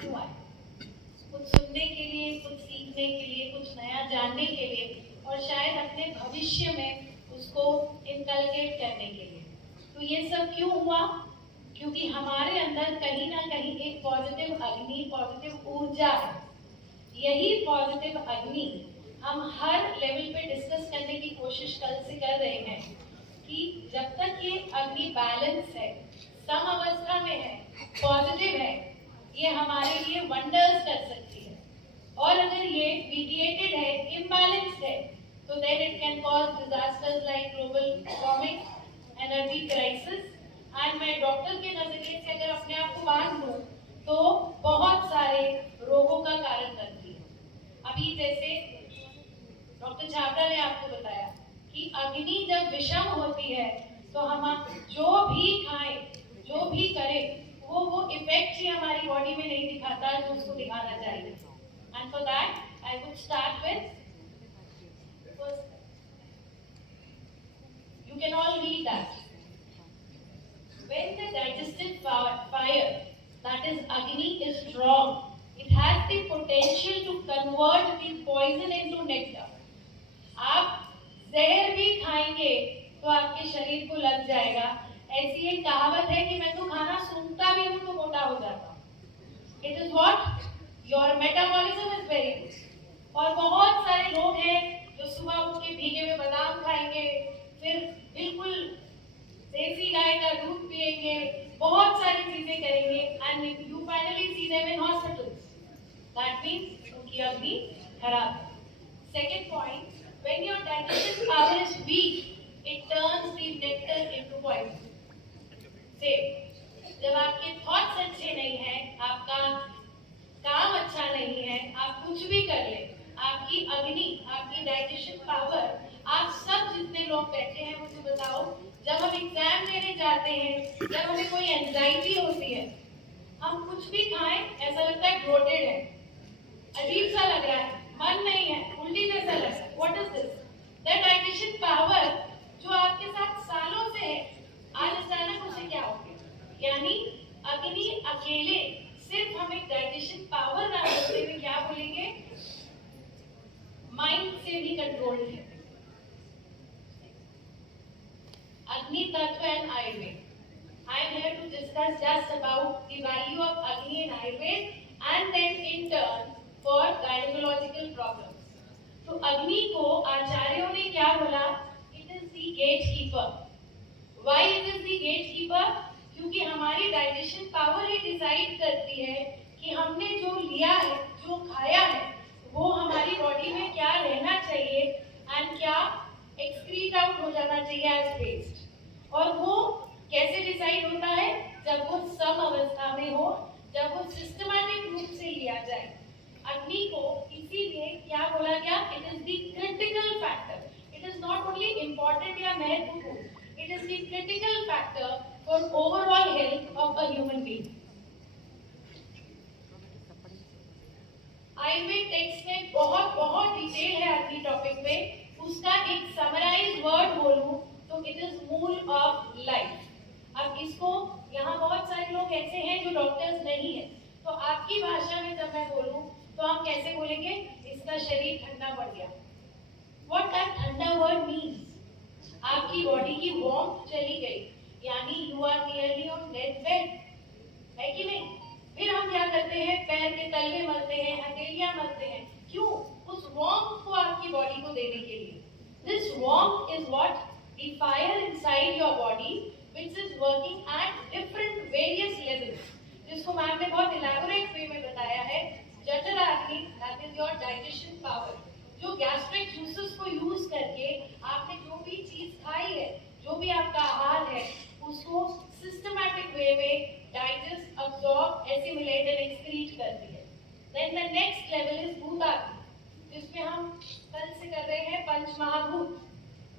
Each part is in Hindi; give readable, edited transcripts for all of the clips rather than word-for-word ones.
क्यों आए? कुछ सुनने के लिए, कुछ सीखने के लिए, कुछ नया जानने के लिए, और शायद अपने भविष्य में उसको इनकलकेट करने के लिए। तो ये सब क्यों हुआ? क्योंकि हमारे अंदर कहीं ना कहीं एक पॉजिटिव अग्नि, पॉजिटिव ऊर्जा है। यही पॉजिटिव अग्नि हम हर लेवल पे डिस्कस करने की कोशिश कल से कर रहे हैं कि जब तक ये अग्नि बैलेंस है, सम अवस्था में है, पॉजिटिव है, ये हमारे लिए वंडर्स कर सकती है। और अगर ये मीडिएटेड है, इम्बैलेंस्ड है, तो then it can cause disasters like global warming, energy crisis. And मैं डॉक्टर के नजरिए से अगर अपने आप को बांध लूं तो बहुत सारे रोगों का कारण बनती है। अभी जैसे डॉक्टर छाबड़ा ने आपको बताया कि अग्नि जब विषम होती है तो हम जो भी खाएं, जो भी करें, वो इफेक्ट ही हमारी बॉडी में नहीं दिखाता जो उसको दिखाना चाहिए। And for that I would start with, you can all read that. When the digestive fire, that is Agni, is strong, it has the potential to convert the poison into nectar. आप जहर भी खाएंगे तो आपके शरीर को लग जाएगा। ऐसी एक कहावत है कि मैं तो खाना सूंघता भी हूँ तो मोटा हो जाता हूँ। It is what? Your metabolism is very good. और बहुत सारे लोग हैं जो सुबह उठ के भीगे हुए बादाम खाएंगे, फिर बिल्कुल देसी गाय का दूध पिएंगे, बहुत सारी चीजें करेंगे, and you finally see them in hospitals. That means उनकी अग्नि खराब है। Second point, when your digestive power is weak, it turns the nectar into poison. Same, जब आपके थॉट्स अच्छे नहीं हैं, आपका काम अच्छा नहीं है, आप कुछ भी कर ले, आपकी अग्नि, आपकी डाइजेशन पावर, आप सब जितने लोग बैठे हैं मुझे बताओ, जब हम एग्जाम देने जाते हैं, जब हमें कोई एंजाइटी होती है, हम कुछ भी खाएं ऐसा लगता है ब्लोटेड है, अजीब सा लग रहा है, मन नहीं है, उल्टी जैसा लग रहा है। What is this? That digestion power जो आपके साथ सालों से है, आज अचानक उसे क्या हो गया? यानी अग्नि अकेले सिर्फ हमें डाइजेशन पावर ना होते हुए क्या बोलेंगे, माइंड से भी कंट्रोल है। Agni Tattva and Ayurveda. I am here to discuss just about the value of Agni in Ayurveda and then in turn for gynecological problems. तो अग्नि को आचार्यों ने क्या बोला? It is the gatekeeper. Why it is the gatekeeper? क्योंकि हमारी डाइजेशन पावर ही डिसाइड करती है कि हमने जो लिया है, जो खाया है, वो हमारी बॉडी में क्या रहना चाहिए एंड क्या एक्सक्रीट आउट हो जाना चाहिए एज वेस्ट। और वो कैसे डिसाइड होता है? जब वो सम अवस्था में हो, जब वो सिस्टमैटिक रूप से लिया जाए। अग्नि को इसीलिए क्या बोला गया? It is the critical factor. It is not only important या महत्वपूर्ण, it is the critical factor for overall health of a human being. Ayurveda text में बहुत डिटेल है अग्नि टॉपिक पे। उसका एक समराइज वर्ड बोलूं तो इट इज मूल ऑफ लाइफ। अब इसको, यहाँ बहुत सारे लोग ऐसे हैं जो डॉक्टर्स नहीं है, तो आपकी भाषा में जब मैं बोलूं तो हम कैसे बोलेंगे? इसका शरीर ठंडा पड़ गया। व्हाट दैट ठंडा वर्ड मीन्स? आपकी बॉडी की वार्मथ चली गई, यानी you are nearly on death bed, है कि नहीं? फिर हम क्या करते हैं? पैर के तलवे मलते हैं, हथेलियां मलते हैं। क्यों? उस वार्मथ को आपकी बॉडी को देने के लिए। This warmth is what? The fire inside your body which is working at different various levels, जिसको मैम ने बहुत इलैबोरेट वे में बताया है। जठराग्नि, that is your digestion power, जो गैस्ट्रिक जूसेस को यूज करके आपने जो भी चीज खाई है, जो भी आपका आहार है, उसको सिस्टमैटिक वे में digest, absorb, assimilate and excrete करती है। Then the next level is भूताग्नि, जिसमें हम कल से कर रहे हैं पंच महाभूत।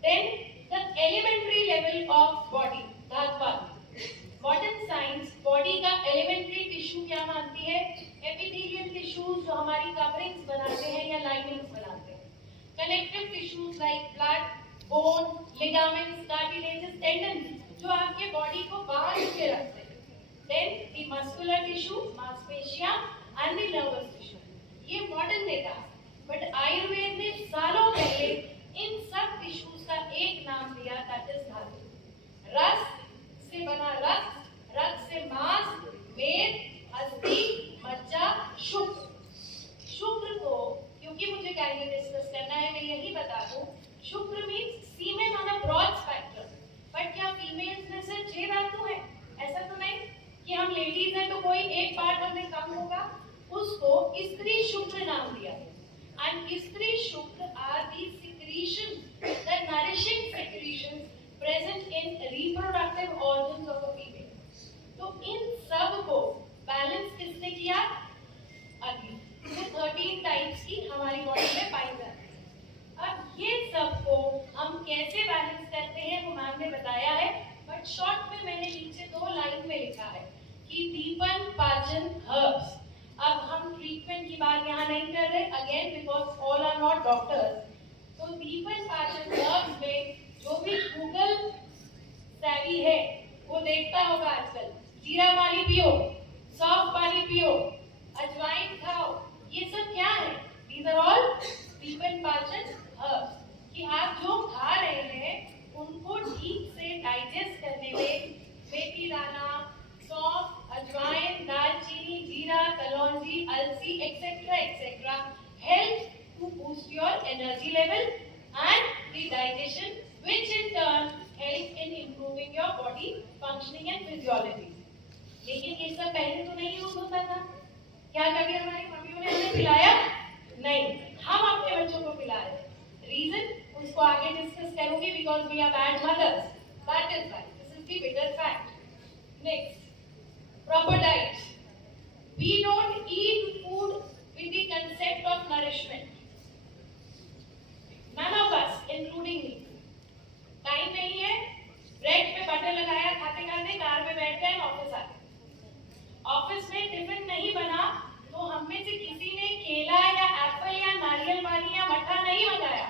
Then the elementary level of body, धात्वाग्नि। मॉडर्न साइंस बॉडी का एलिमेंट्री टिश्यू क्या मानती है? एपिथेलियल टिश्यूज जो हमारी कवरिंग्स बनाते हैं या लाइनिंग्स बनाते हैं। Connective tissues like blood, bone, ligaments, cartilages, tendons, जो आपके बॉडी को बांध के रखते हैं। then the muscular tissue, मांसपेशियां and the nervous tissue. ये मॉडर्न डेटा, बट आयुर्वेद ने सालों पहले इन सब टिश्यूज का एक नाम दिया, दैट इज धातु। रस से बना रक्त, रक्त से मांस, मेद, अस्थि, मज्जा, शुक्र। शुक्र को, क्योंकि मुझे काइंडली डिस्कस करना है, मैं यही बता दूं, शुक्र means semen on a broad spectrum. But क्या फीमेल्स में सिर्फ 6 धातु है? ऐसा तो नहीं कि हम लेडीज हैं तो कोई एक पार्ट हमें कम होगा। उसको स्त्री शुक्र नाम दिया। एंड स्त्री शुक्र are the secretions, the nourishing secretions present in reproductive organs of a female. तो इन सब को बैलेंस किसने किया? अग्नि। तो 13 टाइप्स की हमारी बॉडी में पाई जाती है। अब ये सब को हम कैसे बैलेंस करते हैं वो मैम ने बताया है, बट शॉर्ट में मैंने नीचे 2 लाइन में लिखा है कि दीपन पाचन हर्ब्स। अब हम ट्रीटमेंट की बात यहाँ नहीं कर रहे, again because all are not doctors. तो दीपन पाचन हर्ब्स में जो भी गूगल सेवी है वो देखता होगा आजकल, जीरा पानी पियो, सौंफ पानी पियो, अजवाइन खाओ, ये सब क्या है? दीज आर ऑल दीपन पाचन हर्ब्स। कि आप जो खा रहे हैं उनको ठीक से डाइजेस्ट करने में मेथी दाना, सौंफ, अजवाइन, दालचीनी, जीरा, कलौंजी, अलसी etcetera etcetera help to boost your energy level and the digestion, which in turn helps in improving your body functioning and physiology. लेकिन ये सब पहले तो नहीं यूज होता था। क्या कभी हमारी मम्मियों ने हमें पिलाया? नहीं, हम अपने बच्चों को पिला रहे। रीजन उसको आगे डिस्कस करूंगी, because we are bad mothers, that is right, this is the bitter fact. Next, proper diet. We don't eat food with the concept of nourishment. None of us, including me. Time नहीं है, ब्रेड पे बटर लगाया, खाते खाते कार में बैठ गए, ऑफिस आ गए। ऑफिस में टिफिन नहीं बना तो हम में से किसी ने केला या एप्पल या नारियल पानी या मट्ठा नहीं मंगाया।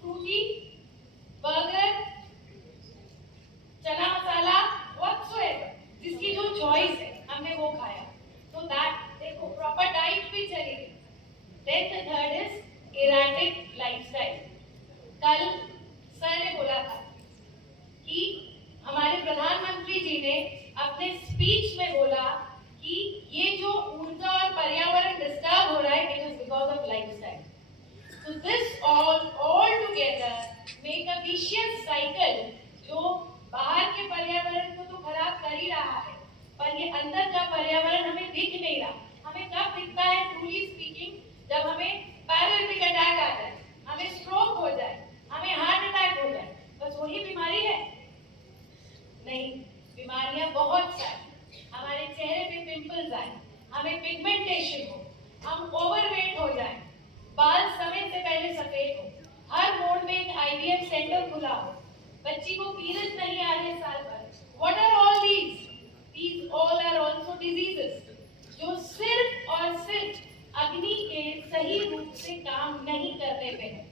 फ्रूटी, बर्गर, चना मसाला, व्हाटसोएवर, जिसकी जो चॉइस है हमने वो खाया। तो दैट देखो, प्रॉपर डाइट भी चलेगी। Then the third is erratic lifestyle. कल सर ने बोला था कि हमारे प्रधानमंत्री जी ने अपने स्पीच में बोला कि ये जो ऊर्जा और पर्यावरण डिस्टर्ब हो रहा है, it is because of lifestyle. So this all together make a vicious cycle, जो बाहर के पर्यावरण को तो खराब कर ही रहा है, पर ये अंदर का पर्यावरण हमें दिख नहीं रहा। हमें कब दिखता है ट्रूली स्पीकिंग? जब हमें पैरालिटिक अटैक आ जाए, हमें स्ट्रोक हो जाए, हमें हार्ट अटैक हो जाए, बस वही बीमारी है? नहीं, बीमारियां बहुत सारी। हमारे चेहरे पे पिंपल्स आए, हमें पिगमेंटेशन हो, हम ओवरवेट हो जाए, बाल समय से पहले सफेद हो, हर मोड़ में एक IVF सेंटर खुला हो, बच्ची को पीरियड्स नहीं आ रहे साल भर। What are all these? These all are also diseases जो सिर्फ और सिर्फ अग्नि के सही रूप से काम नहीं करने पे है।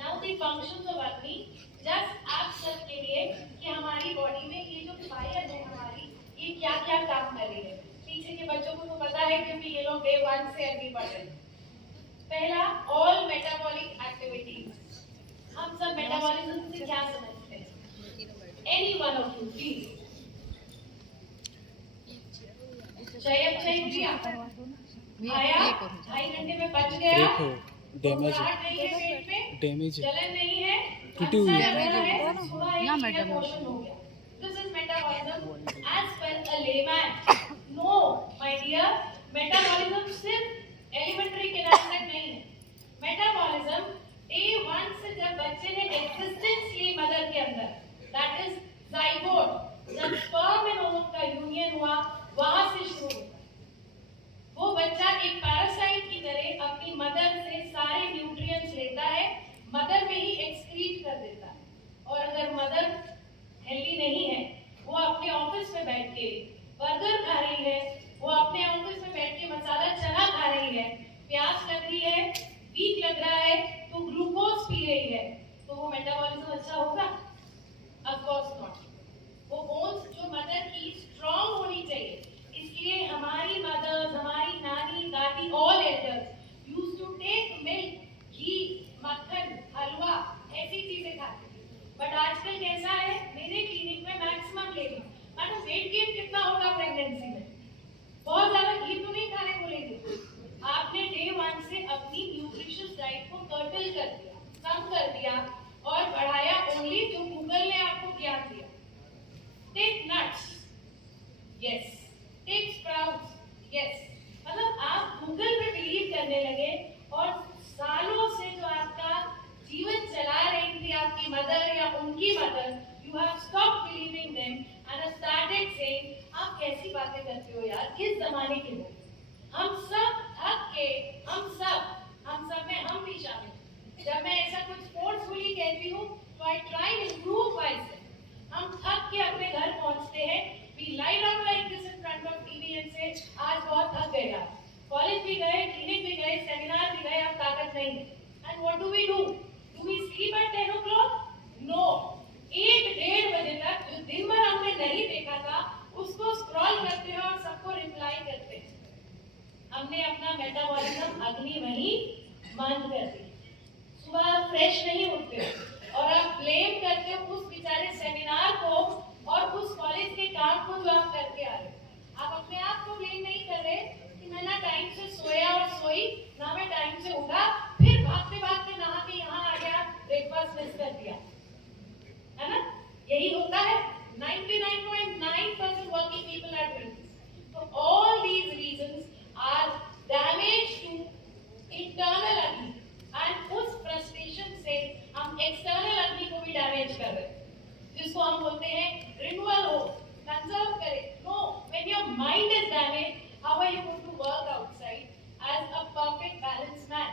Now the functions of अग्नि, just आप सब के लिए कि हमारी बॉडी में ये जो फायर है हमारी, ये क्या क्या काम कर रही है। पीछे के बच्चों को तो पता है क्योंकि ये लोग डे 1 से अग्नि पढ़ रहे हैं। पहला, ऑल मेटाबॉलिक एक्टिविटीज। हम सब मेटाबॉलिज्म से क्या समझते हैं? Any one of you, please. चाहिए खाया, 2.5 घंटे में पच गया, डैमेज डैमेज जलन नहीं है, टूटी हुई है। मोशन हो गया। This is metabolism as per a layman. No, my dear, metabolism सिर्फ एलिमेंट्री किनारे तक नहीं है। मेटाबॉलिज्म day 1 से जब बच्चे ने एक्सिस्टेंस ली मदर के अंदर, that is zygote, जब sperm and ovum का यूनियन हुआ, वहां से शुरू होता है। वो बच्चा एक पैरासाइट की तरह अपनी मदर से सारे न्यूट्रिएंट्स लेता है, मदर में ही एक्सक्रीट कर देता है। और अगर मदर हेल्दी नहीं है, वो अपने ऑफिस में बैठ के बर्गर खा रही है, वो अपने ऑफिस में बैठ के मसाला चना खा रही है, प्यास लग रही है, वीक लग रहा है, तो ग्लूकोज पी रही है, तो वो मेटाबॉलिज्म अच्छा होगा? Of course not. वो बोन्स जो मदर की स्ट्रॉन्ग होनी चाहिए। इसलिए हमारी मदर्स, हमारी नानी, दादी, all elders used to take milk, ghee, makkhan, halwa, ऐसी चीजें खाते थे। बट आजकल कैसा है, मेरे क्लिनिक में maximum ladies, madam weight gain कितना होगा प्रेगनेंसी में? बहुत ज्यादा घी तो नहीं खाने बोलेंगे। आपने डे 1 से अपनी न्यूट्रिशियस डाइट को कर्टल कर दिया, कम कर दिया और बढ़ाया ओनली जो गूगल ने आपको ज्ञान दिया। Take nuts, yes, take sprouts, yes. मतलब आप गूगल पे बिलीव करने लगे और सालों से जो आपका जीवन चला रही थी आपकी मदर या उनकी mother, you have stopped believing them and started saying, आप कैसी बातें करते हो यार, किस जमाने के लोग? हम सब थक के, हम सब में हम भी शामिल। जब मैं ऐसा कुछ फोर्सफुली कहती हूँ तो I try to improve myself. हम थक के अपने घर पहुंचते हैं, we lie down like this in front of TV and से आज बहुत थक गए यार, कॉलेज भी गए, क्लिनिक भी गए, सेमिनार भी गए, अब ताकत नहीं है। And what do we do? Do we sleep at 10 o'clock? No. 1-1:30 बजे तक जो दिन भर हमने नहीं देखा था उसको स्क्रॉल करते हैं और सबको रिप्लाई करते हैं। हमने अपना मेटाबॉलिज्म अग्नि वहीं बंद कर दी। सुबह आप फ्रेश नहीं उठते हो और आप ब्लेम करते हो उस बेचारे सेमिनार को और उस कॉलेज के काम को जो आप करके आ रहे हो। आप अपने आप को ब्लेम नहीं कर रहे कि मैं ना टाइम से सोया और सोई, ना मैं टाइम से उठा, फिर भागते भागते नहा के यहाँ आ गया, ब्रेकफास्ट मिस कर दिया, है ना? यही होता है। 99.9% working people are doing this. So all these reasons are damage to internal agni, and उस frustration से हम external agni को भी damage कर रहे हैं, जिसको हम बोलते हैं renewal हो, conserve करें। No, when your mind is damaged, how are you going to work outside as a perfect balanced man?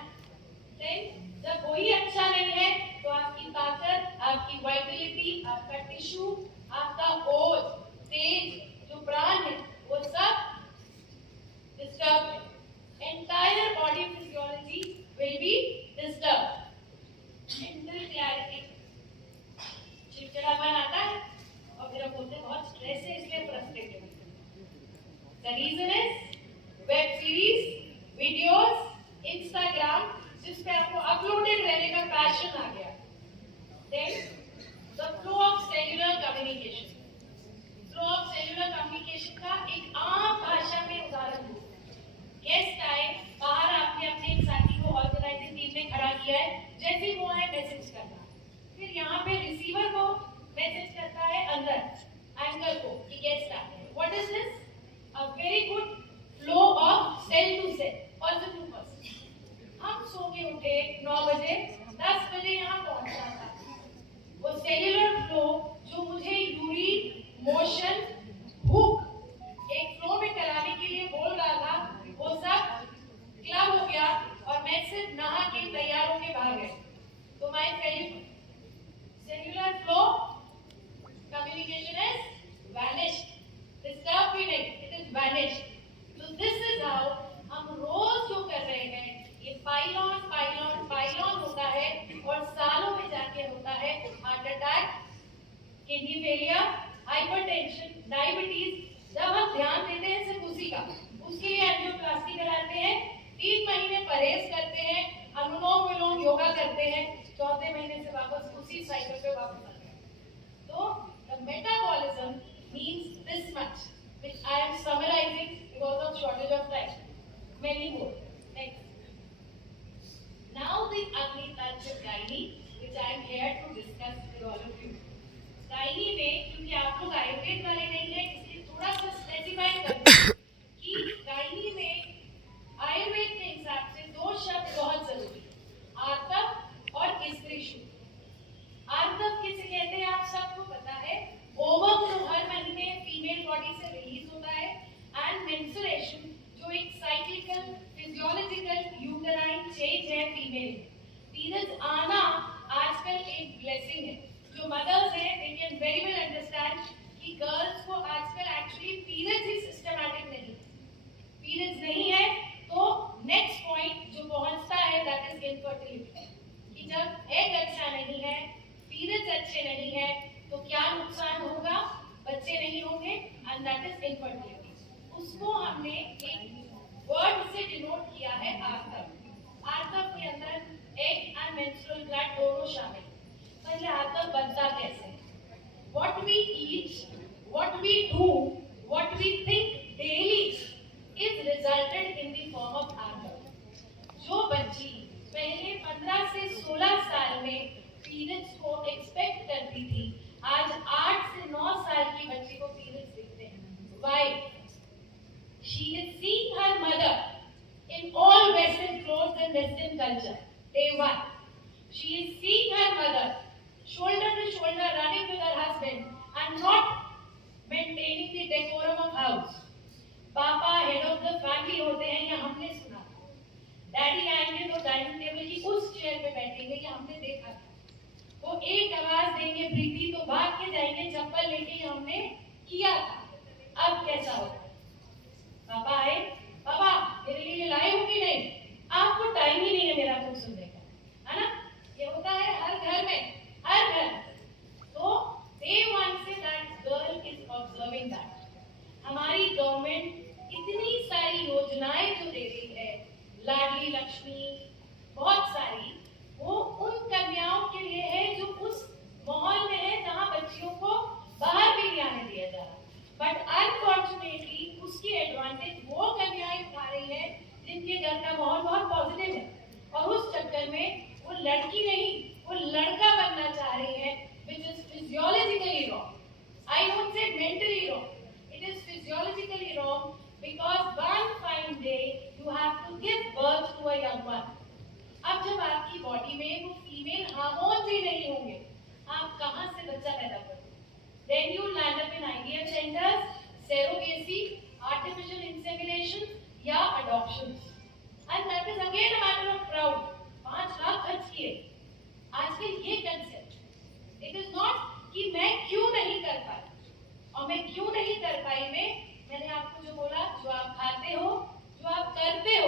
Then जब वही अच्छा नहीं है तो आपकी ताकत, आपकी वाइटलिटी, आपका टिश्यू, आपका ओज, तेज, जो प्राण है, वो सब डिस्टर्ब है। Entire body physiology will be disturb. Mental clarity, चिड़चिड़ापन आता है और फिर आप बोलते हैं बहुत स्ट्रेस है इसलिए फ्रस्ट्रेटेड है। The reason is web series, videos, Instagram, जिस पे आपको अपलोडेड रहने का पैशन आ गया। Then the flow of cellular communication. Flow of cellular communication का एक आम भाषा में उदाहरण दूँ। गेस्ट आए बाहर, आपने अपने एक साथी को ऑर्गेनाइजिंग टीम में खड़ा किया है, जैसे वो आए मैसेज करना, फिर यहाँ पे रिसीवर को मैसेज करता है अंदर एंकर को कि गेस्ट आते हैं। What is this? A very good flow of cell to cell, person to person. हम सो के उठे 9 बजे, 10 बजे यहाँ पहुंचना था। वो सेल्यूलर फ्लो जो मुझे यूरिन, मोशन, भूख एक फ्लो में कराने के लिए बोल रहा था, वो सब क्लब हो गया और मैं सिर्फ नहा के तैयार होके भाग गए। तो my cellular flow communication is vanished, disturb भी नहीं, इट इज वैनिश्ड। तो दिस इज हाउ हम रोज जो कर रहे हैं, ये पाइलॉन पाइलॉन पाइलॉन होता है और सालों में जाके होता है heart attack, kidney failure, hypertension, diabetes. जब हम ध्यान देते हैं सिर्फ उसी का, उसके लिए एंजियोप्लास्टी कराते हैं, 3 महीने परहेज करते हैं, अनुलोम विलोम योगा करते हैं, 4थे महीने से वापस उसी साइकिल पे वापस आते हैं। तो the metabolism means this much, which I am summarising because of shortage of time. Many more. Next. Now the Agni Tanttra Gynae, which I am here to discuss with all of you. Gynae में क्योंकि आप लोग आयुर्वेद वाले नहीं हैं, इसलिए थोड़ा सा स्पेसिफाई कर कि Gynae में आयुर्वेद के हिसाब से 2 शब्द बहुत जरूरी हैं, आर्तव और स्त्रीशु। आर्तव किसे कहते हैं आप सबको पता है, ओवम जो हर महीने फीमेल बॉडी से रिलीज होता है, एंड मेंस्ट्रुएशन जो एक साइक्लिकल फिजियोलॉजिकल यूटेराइन चेंज है फीमेल। पीरियड्स आना आजकल एक ब्लेसिंग है। जो मदर्स हैं they can very well understand कि गर्ल्स को आजकल एक्चुअली पीरियड्स ही सिस्टमैटिक नहीं, पीरियड्स नहीं है तो नेक्स्ट पॉइंट जो पहुंचता है दैट इज इनफर्टिलिटी, कि जब एग अच्छा नहीं है, पीरियड्स अच्छे नहीं है तो क्या नुकसान होगा? फर्टिलिटी, उसको हमने एक वर्ड से डिनोट किया है आर्तव। आर्तव के अंदर एग एंड मेंस्ट्रुअल ब्लड दोनों शामिल। पहले आर्तव बनता कैसे? What we eat, what we do, what we think daily is resulted in the form of आर्तव। जो बच्ची पहले 15 से 16 साल में पीरियड्स को एक्सपेक्ट करती थी, आज 8 से 9 साल की बच्ची को पीरियड्स दिखते हैं। Why? She is seeing her mother in all Western clothes and Western culture. Day one. She is seeing her mother shoulder to shoulder running with her husband and not maintaining the decorum of house. पापा हेड ऑफ द फैमिली होते हैं, या हमने सुना। डैडी आएंगे तो डाइनिंग टेबल की उस चेयर पे बैठेंगे, या हमने देखा था। वो एक आवाज देंगे प्रीति तो भाग के जाएंगे चप्पल लेके, ये हमने किया था। अब कैसा होता है? पापा आए, पापा मेरे लिए ये लाए हो कि नहीं? आपको टाइम ही नहीं है मेरा कुछ सुनने का, है ना? ये होता है हर घर में, हर घर। तो day one से that girl is observing that. हमारी गवर्नमेंट इतनी सारी योजनाएं जो दे रही है, लाडली लक्ष्मी, बहुत सारी, वो उन कन्याओं के लिए है जो उस माहौल में है जहां बच्चियों को बाहर भी नहीं आने दिया जा रहा। बट अनफॉर्चुनेटली उसकी एडवांटेज वो कन्याएं उठा रही है जिनके घर का माहौल बहुत पॉजिटिव है, और उस चक्कर में वो लड़की नहीं, वो लड़का बनना चाह रही है, which is physiologically wrong. I won't say mentally wrong. It is physiologically wrong because one fine day you have to give birth to a young one. अब जब आपकी बॉडी में वो फीमेल हार्मोन्स ही नहीं होंगे, आप कहां से बच्चा पैदा करोगे? Then you land up in IVF centers, surrogacy, artificial insemination या adoptions. And that is again a matter of proud. 5 lakh खर्च किए। आजकल ये कंसेप्ट, it is not कि मैं क्यों नहीं कर पाई, और मैं क्यों नहीं कर पाई में मैंने आपको जो बोला, जो आप खाते हो, जो आप करते हो,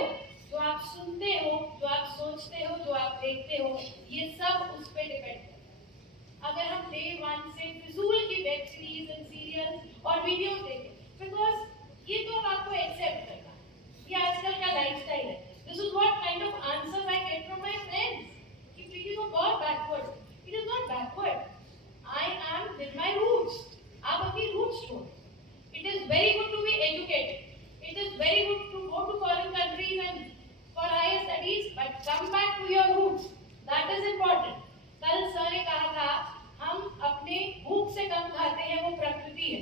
जो आप सुनते हो, जो आप सोचते हो, जो आप देखते हो, ये सब उस पर डिपेंड करता है। अगर हम डे वन से फिजूल की वेब सीरीज एंड सीरियल्स और वीडियोस देखें, बिकॉज ये तो आपको एक्सेप्ट करना है, ये आजकल का लाइफस्टाइल है। This is what kind of answers I get from my friends कि प्रीति तो बहुत backward. It is not backward, I am with my roots. आप अपनी रूट्स ढूंढो। It is very good to be educated, it is very good to go to foreign countries and for higher studies, but come back to your roots. That is important. कल सर ने कहा था, हम अपने भूख से कम खाते हैं वो प्रकृति है,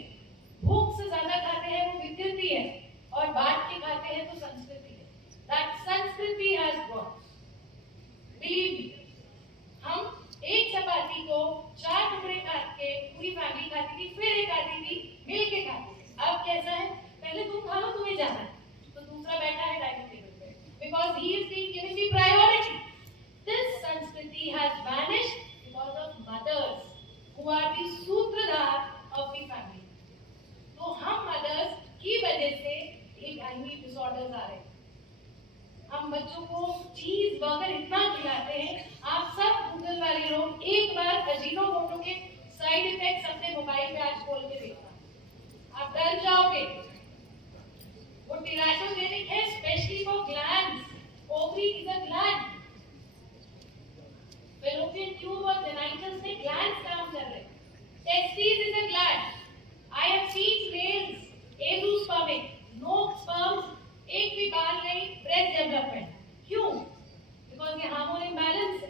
भूख से ज्यादा खाते हैं वो विकृति है, और बांट के खाते हैं तो संस्कृति है। That संस्कृति has gone. Believe me. हम एक चपाती को 4 टुकड़े काट के पूरी फैमिली खाती थी, फिर एक आती थी मिल के खाती थी। अब कैसा है? पहले तुम खा लो, तुम्हें जाना है, तो दूसरा बैठा है डाइनिंग टेबल पे, because he is being given the priority. This संस्कृति has vanished because of mothers who are the सूत्रधार of the family. तो हम mothers की वजह से ये गायनी डिसऑर्डर्स आ रहे हैं। हम बच्चों को चीज बर्गर इतना खिलाते हैं, आप सब गूगल वाले लोग एक बार अजीनोमोटो के साइड इफेक्ट्स अपने मोबाइल पे आज खोल के देखना, आप डर जाओगे। वो टेराटोजेनिक है, specially for glands. Ovary is a gland, fallopian tube और जेनाइटल्स में ग्लैंड्स काम कर रहे हैं। Testis is a gland. I have seen males azoospermic, no sperms, एक भी बाल नहीं, ब्रेस्ट डेवलपमेंट। क्यों? बिकॉज ये हार्मोन इम्बैलेंस है।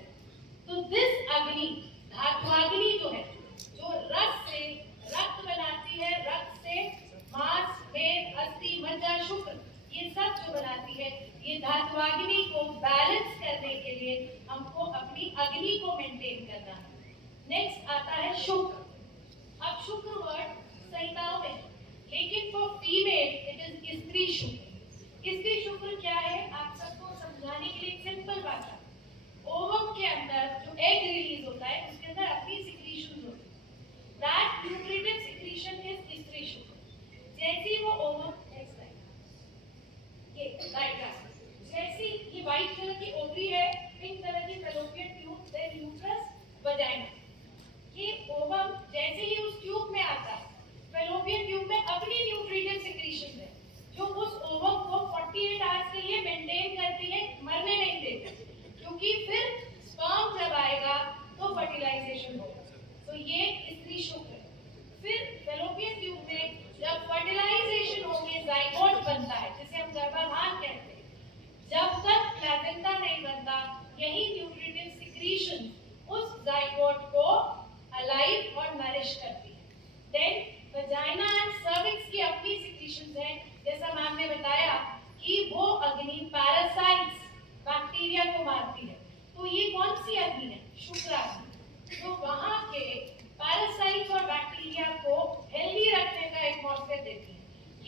तो दिस अग्नि, धात्वाग्नि जो है, जो रक्त से रक्त बनाती है, रक्त से मांस, मेद, अस्थि, मज्जा, शुक्र, ये सब जो बनाती है, ये धात्वाग्नि को बैलेंस करने के लिए हमको अपनी अग्नि को मेंटेन करना है। नेक्स्ट आता है शुक्र। अब शुक्र वर्ड संहिताओं में, लेकिन फॉर फीमेल इट इज स्त्री शुक्र। स्त्री शुक्र क्या है, आप सबको समझाने के लिए सिंपल बात है। ओवम के अंदर जो एग रिलीज होता है, उसके अंदर अपनी सिक्रीशंस होती है। दैट न्यूट्रिटिव सिक्रीशन इज स्त्री शुक्र। जैसे वो ओवम ये डायग्राम, जैसे ये व्हाइट कलर की ओवरी है, पिंक कलर की fallopian tube, then uterus, vagina. ये ओवम जैसे ही उस ट्यूब में आता है, फैलोपियन ट्यूब में अपनी न्यूट्रिटिव सिक्रीशन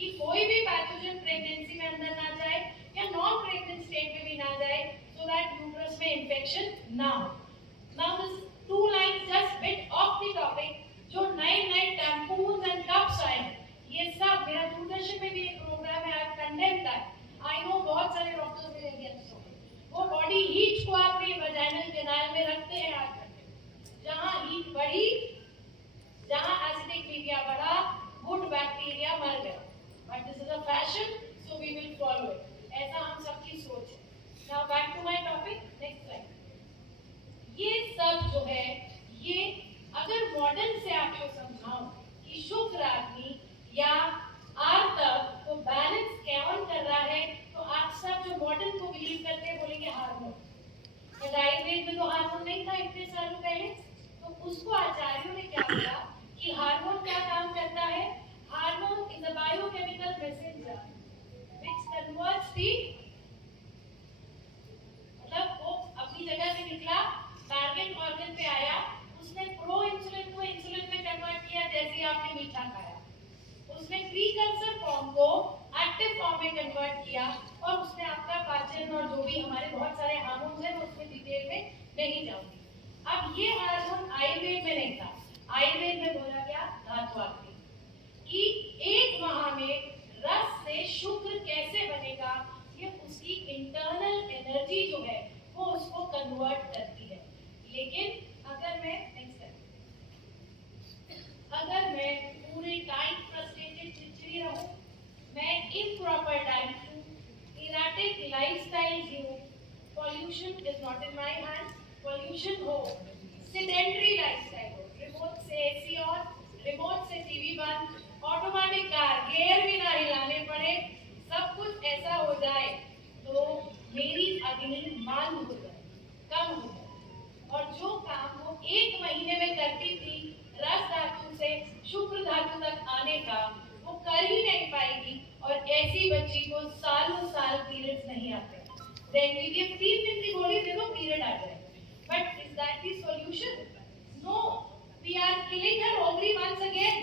कि कोई भी पैथोजन प्रेगनेंसी में अंदर ना जाए या नॉन प्रेग्नेंट स्टेट में भी ना जाए, so that यूट्रस में इन्फेक्शन ना हो। Now this 2 lines just bit off the topic, जो नए टैम्पून्स एंड कप्स आए हैं, ये सब मेरा दूरदर्शन में भी एक प्रोग्राम है, आई कंडेम दैट। आई नो बहुत सारे डॉक्टर्स मेरे अगेंस्ट हो, वो बॉडी हीट को आपने वजाइनल कैनाल में रखते हैं आकर, जहां हीट बढ़ी, जहां एसिडिक मीडिया बढ़ा, गुड बैक्टीरिया मर गया। But this is a fashion, so we will follow it. ऐसा हम सबकी सोच है। Now back to my topic, next slide. ये सब जो है, ये अगर मॉडर्न से आपको समझाऊं कि शुक्र आदमी या आर्तव को बैलेंस कौन कर रहा है, तो आप सब जो मॉडर्न को बिलीव करते हैं बोलेंगे हार्मोन। बट आयुर्वेद में तो हार्मोन नहीं था इतने सालों पहले, तो उसको आचार्यों ने क्या किया कि हार्मोन क्या काम करता है। Hormone is a biochemical messenger which converts the, मतलब वो अपनी जगह से निकला, टारगेट ऑर्गन पे आया, उसने प्रो इंसुलिन को इंसुलिन में कन्वर्ट किया, जैसे आपने मीठा खाया। उसने प्रीकर्सर फॉर्म को एक्टिव फॉर्म में कन्वर्ट किया, और उसने आपका पाचन और जो भी हमारे बहुत सारे हार्मोन्स हैं, उसमें डिटेल में नहीं जाऊंगी। अब ये हार्मोन आयुर्वेद में नहीं था। आयुर्वेद में बोला गया धात्वाग्नि, कि एक माह में रस से शुक्र कैसे बनेगा, ये उसकी इंटरनल एनर्जी जो है वो उसको कन्वर्ट करती है। लेकिन अगर मैं पूरे टाइम फ्रस्ट्रेटेड चिड़चिड़ी रहूं, मैं इम्प्रॉपर डाइट लूं, इराटिक लाइफस्टाइल जीऊं, pollution is not in my hands, pollution हो, सेडेंटरी लाइफस्टाइल हो, रिमोट से एसी ऑन, रिमोट से टीवी बंद, ऑटोमेटिक कार, गियर भी ना हिलाने पड़े, सब कुछ ऐसा हो जाए तो मेरी अग्नि मंद हो जाए, कम हो जाए। और जो काम वो 1 महीने में करती थी रस धातु से शुक्र धातु तक आने का, वो कर ही नहीं पाएगी, और ऐसी बच्ची को सालों साल पीरियड्स नहीं आते। Then we give 3 दिन की गोली दे दो, पीरियड आ जाए। But is that the solution? No, we are killing her ovary once again.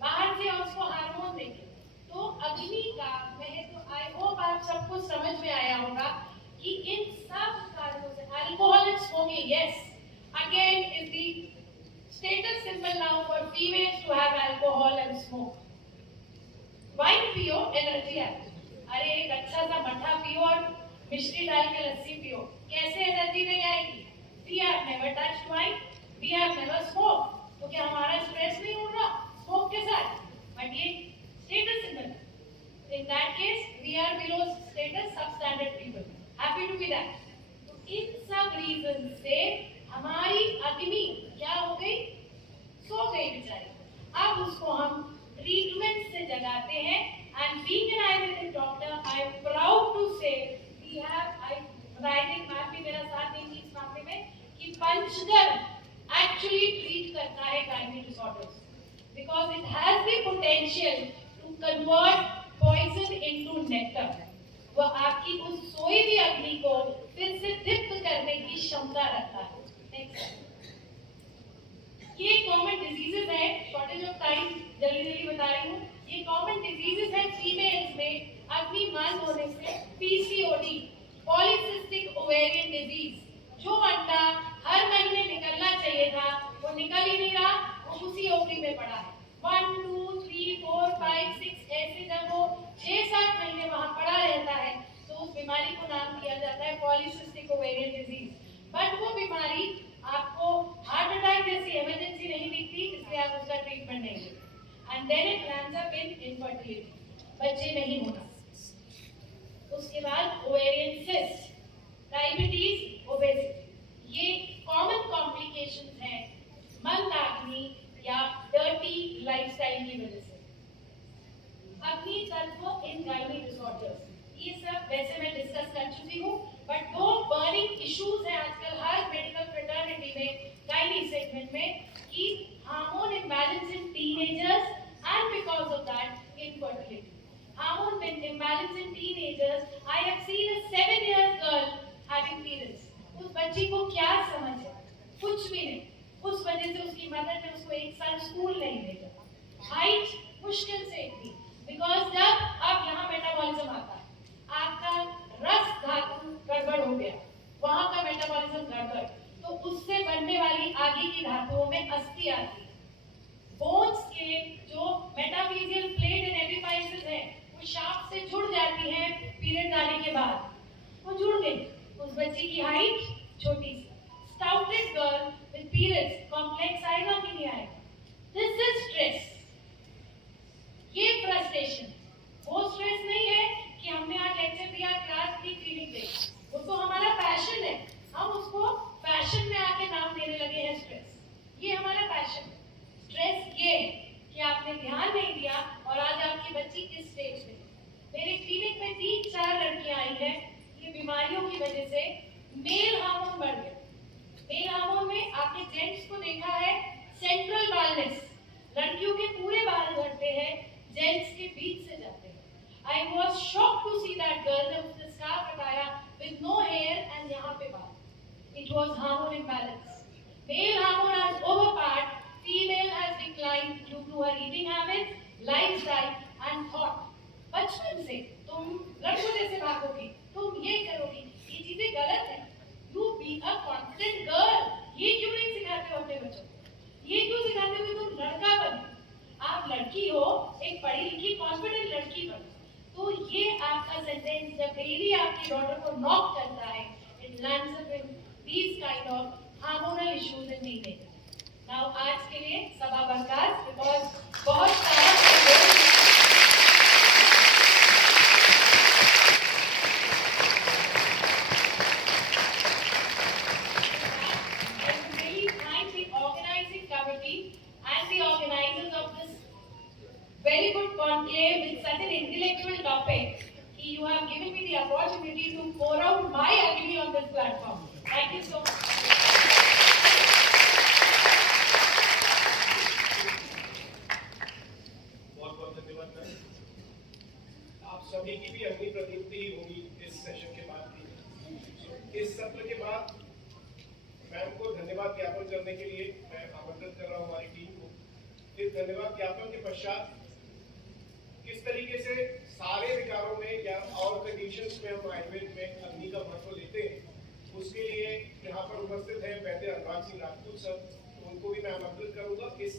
बाहर से हम उसको हार्मोन देंगे। तो अग्नि का महत्व आई होप आप सबको समझ में आया होगा कि इन सब कारणों से alcohol and smoking, yes, again is the status symbol now for females to have alcohol and smoke. Wine पियो, एनर्जी आएगी। अरे एक अच्छा सा मट्ठा पियो और मिश्री डाल के लस्सी पियो, कैसे एनर्जी नहीं आएगी? We have never touched wine, we have never smoked, तो क्या हमारा स्ट्रेस नहीं हो रहा स्मोक के साथ? बट ये status symbol, in that case we are below status substandard people, happy to be that। तो इन सब रीजन से हमारी अग्नि क्या हो गई? सो गई बेचारी। अब उसको हम ट्रीटमेंट से जगाते हैं, and being an Ayurvedic doctor, I am proud to say we have, I think ma'am भी मेरा साथ देंगी इस मामले में, कि पंचकर्म actually treat करता है gynae disorders because it has the potential to convert poison into nectar। वह आपकी उस सोई हुई अग्नि को फिर से दीप्त करने की क्षमता रखता है। नेक्स्ट, ये कॉमन डिजीजेस है, शॉर्टेज ऑफ टाइम जल्दी बता रही हूँ। ये कॉमन डिजीजेस है फीमेल्स में अग्नि मंद होने से, पीसीओडी, पॉलीसिस्टिक ओवेरियन डिजीज, जो अंडा हर महीने निकलना चाहिए था वो निकल ही नहीं रहा, वो उसी ओवरी में पड़ा है। 1 2 3 4 5 6 ऐसे जब वो 6-7 महीने वहां पड़ा रहता है, तो उस बीमारी को नाम दिया जाता है पॉलीसिस्टिक ओवेरियन डिजीज। बट वो बीमारी आपको हार्ट अटैक जैसी इमरजेंसी नहीं दिखती, इसलिए आप उसका ट्रीटमेंट नहीं लेते, and then it lands up in infertility, बच्चे नहीं होना। उसके बाद ओवेरियन सिस्ट, डायबिटीज, ओबेसिटी, ये कॉमन कॉम्प्लिकेशंस हैं मंदाग्नि या डर्टी लाइफस्टाइल की वजह से। अग्नि तत्व इन गायनी डिसऑर्डर्स, ये सब वैसे मैं डिस्कस कर चुकी हूँ, बट 2 बर्निंग इश्यूज हैं आजकल हर मेडिकल फ्रेटर्निटी में, गायनी सेगमेंट में, कि hormone imbalance in teenagers and because of that infertility. Hormone imbalance in teenagers. I have seen a 7-year girl having periods. उस बच्ची को क्या समझ है? कुछ भी नहीं। उस वजह से उसकी मदर ने उसको 1 साल स्कूल नहीं भेजा। हाइट मुश्किल से थी, बिकॉज जब अब यहाँ मेटाबॉलिज्म आता है, आपका रस धातु गड़बड़ हो गया, वहां का मेटाबॉलिज्म गड़बड़, तो उससे बनने वाली आगे की धातुओं में अस्थि आती है। बोन्स के जो मेटाफिजियल प्लेट एंड एपिफाइसेस है, वो शाफ्ट से जुड़ जाती है पीरियड आने के बाद, वो जुड़ गई। उस बच्ची की हाइट छोटी सी, स्टाउटेड गर्ल विद पीरियड्स, कॉम्प्लेक्स आएगा कि नहीं आएगा? This is stress. ये फ्रस्ट्रेशन, वो स्ट्रेस नहीं है कि हमने आज लेक्चर दिया, क्लास की, क्लिनिक दी, वो तो हमारा पैशन है, हम उसको पैशन में आके नाम देने लगे हैं स्ट्रेस। ये हमारा पैशन है। स्ट्रेस ये है कि आपने ध्यान नहीं दिया और आज आपकी बच्ची इस स्टेज पे। मेरे क्लिनिक में 3-4 लड़कियां आई हैं, ये बीमारियों की वजह से मेल हार्मोन बढ़ गया। मेल हार्मोन में आपने जेंट्स को देखा है सेंट्रल बालनेस, लड़कियों के पूरे बाल झड़ते हैं, जेंट्स के बीच से जाते हैं। I was shocked to see that girl जब उसने स्कार्फ हटाया with no hair and यहाँ पे बाल। It was hormone imbalance. Male hormone has overpowered, female has declined due to her eating habits, lifestyle and thought. बचपन से तुम लड़कों जैसे भागोगी, तुम ये करोगी, ये चीजें गलत है। You be a confident girl. ये क्यों नहीं सिखाते हो अपने बच्चों को? ये क्यों सिखाते हो कि तुम लड़का बनो? आप लड़की हो, एक पढ़ी लिखी कॉन्फिडेंट लड़की बनो। तो ये आपका सेंटेंस जब डेली आपकी डॉटर को नॉक करता है, it lands up in these kind of hormonal issues in teenage. Now आज के लिए सभा बर्खास्त, because बहुत सारा very good conclave with such an intellectual topic. You have given me the opportunity to pour out my agony on this platform. Thank you so much. बहुत बहुत धन्यवाद मैम। आप सभी की भी अग्नि प्रदीप्ति होगी इस सेशन के बाद भी। इस सत्र के बाद मैम को धन्यवाद ज्ञापन करने के लिए मैं आमंत्रित कर रहा हूँ हमारी टीम को। फिर धन्यवाद ज्ञापन के पश्चात किस तरीके से सारे विकारों में या और कंडीशंस में हम आयुर्वेद में अग्नि का महत्व लेते हैं, उसके लिए यहाँ पर उपस्थित है वैद्य अनुराग सिंह राजपूत सर, तो उनको भी मैं आमंत्रित करूंगा इस